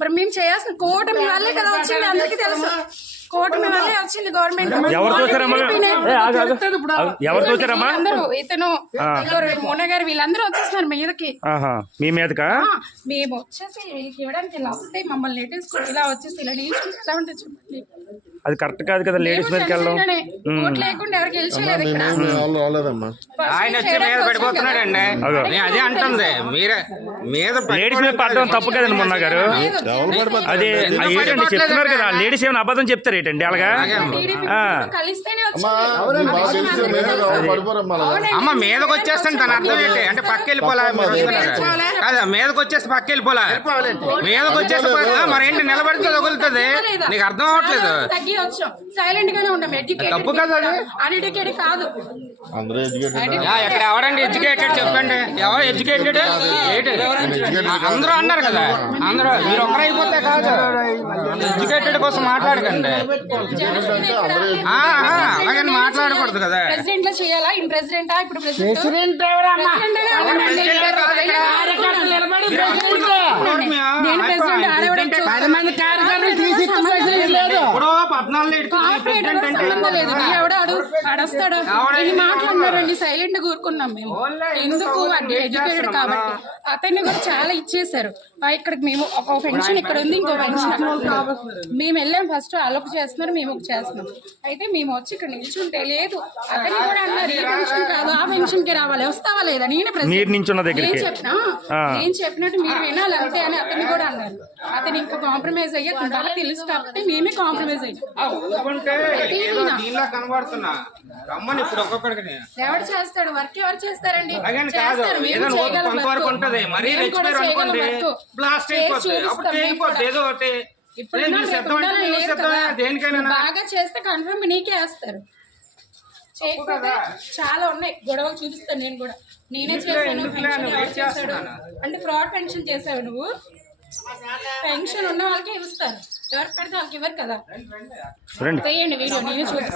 మరి మేము చేయాల్సిన కూటమి వల్లే కదా వచ్చింది? అందరికీ తెలుసు. కూటమి వల్లే వచ్చింది గవర్నమెంట్ ఎవరు చూసారమ్మా ఏ, ఆగు, ఆగు. ఆగు. ఎవరు చూసారమ్మా అందరూ ఇతను మోన గారు వీళ్ళందరూ వచ్చేస్తున్నారు మీదకి. ఆహా మీ మీదకా? ఆ, మేము వచ్చేసి వీళ్ళకి ఇవ్వడానికి ఇలా వస్తే మమ్మల్ని లేటెస్ట్ ఇలా వచ్చేసి ఇలా నిల్చుంటే ఎలా ఉంటుంది చెప్పండి అది కరెక్ట్ కాదు కదా లేడీస్ మీదకి వెళ్ళడం. ఆయన వచ్చి మీద పడిపోతున్నాడండి. అదో. అంటుంది. మీరే మీద లేడీస్ మీద పడడం తప్పు కదండి మొన్న గారు? అది ఏంటండి చెప్తున్నారు కదా లేడీస్ ఏమైనా అబద్ధం చెప్తారు ఏంటండి అలాగా టీడీపీ ఆ. కలిస్తేనే అమ్మా మీదకి వచ్చేస్తాను తన అర్థం ఏంటి? అంటే పక్క వెళ్ళిపోలా మీదకి వచ్చేసి పక్క వెళ్ళిపోలా. మీదకి వచ్చేసి మరేంటి నిలబడితే తగులుతుంది? నీకు అర్థం అవ్వట్లేదు. వచ్చాం సైలెంట్ గానే ఉన్నాం ఎడ్యుకేటెడ్? అన్ఎడ్యుకేటెడ్ కాదు అందరూ ఎడ్యుకేటెడ్ ఆ, ఇక్కడ ఎవరండి ఎడ్యుకేటెడ్ చెప్పండి. ఎవరు ఎడ్యుకేటెడ్ అందరూ అన్నారు కదా. అందరూ మీరు ఒక్కరు అయిపోతే కాదు. ఎడ్యుకేటెడ్ కోసం మాట్లాడకండి. అలాగని మాట్లాడకూడదు కదా. ప్రెసిడెంట్లో చేయాలా? ఇన్ ప్రెసిడెంటా ఇప్పుడు ప్రెసిడెంట్ ప్రెసిడెంట్ నేను ప్రెసిడెంట్ కార్పొరేటర్ సంబంధం లేదు. నీ ఎవడ ఆడు ఆడొస్తాడు ఇన్ని మాట్లాడినారండి సైలెంట్గా కూరుకున్నాం మేము. ఎందుకు అంటే ఎడ్యుకేటెడ్ కాబట్టి? అతన్ని కూడా చాలా ఇచ్చేసారు ఆ, ఇక్కడికి మేము ఒక పెన్షన్ ఇక్కడ ఉంది ఇంకో పెన్షన్. మేము వెళ్ళాం ఫస్ట్ అలోపు చేస్తున్నారు మేము ఒక చేస్తున్నాం. అయితే మేము వచ్చి ఇక్కడ నిల్చుంటే లేదు. అతన్ని కూడా అన్నారు ఈ పెన్షన్ కాదు ఆ పెన్షన్కి రావాలి. వస్తావా లేదా? నేనే president. మీరు నించున్న దగ్గరికి. నేను చెప్పినా. నేను చెప్పినట్టు మీరు వినాలి అంతే అని అతన్ని కూడా అన్నారు. అతను ఇంకా కాంప్రమైజ్ అయ్యే తెలుసు కాబట్టి మేమే కాంప్రమైజ్ అయ్యాం. ఊరుకుంటే ఏదో దీనిలా కనబడుతున్నా. రమ్మని ఇప్పుడు ఒక్కొక్కడికి. ఎవరు చేస్తాడు? వర్క్ ఎవరు చేస్తారండి? అలాగని కాదు. చేస్తారు, మేము ఏదైనా చేయగలం కొంత వరకు వర్క్. ఉంటది. మరీ మేము కూడా రెచ్చిపోయారు చేయగలం అనుకోండి వర్క్. బ్లాస్ట్ చేసి అయిపోతుంది చూపిస్తాం అప్పుడు చేయకపోతే. ఏదో ఒకటి. ఇప్పుడు నేను ఉన్నాం, రేపు సిద్ధం అంటే ఉండాలని నువ్వు లేదు సిద్ధమే కదా. దేనికైనా బాగా చేస్తే కన్ఫర్మ్ నీకే వేస్తారు. చేయకపోతే చాలా ఉన్నాయి. గొడవలు చూపిస్తాను నేను కూడా. నేనే చేశాను ఎందుకులే, పెన్షన్ నువ్వు ఎవరు వెయిట్ చేశాడు? చేస్తున్నానా? అంటే ఫ్రాడ్ పెన్షన్ చేసావు నువ్వు. పెన్షన్ ఉన్న వాళ్ళకే ఇస్తారు ఎవరికి పడితే వాళ్ళకి ఇవ్వరు కదా రండి వీడియో నేనే చూపిస్తాను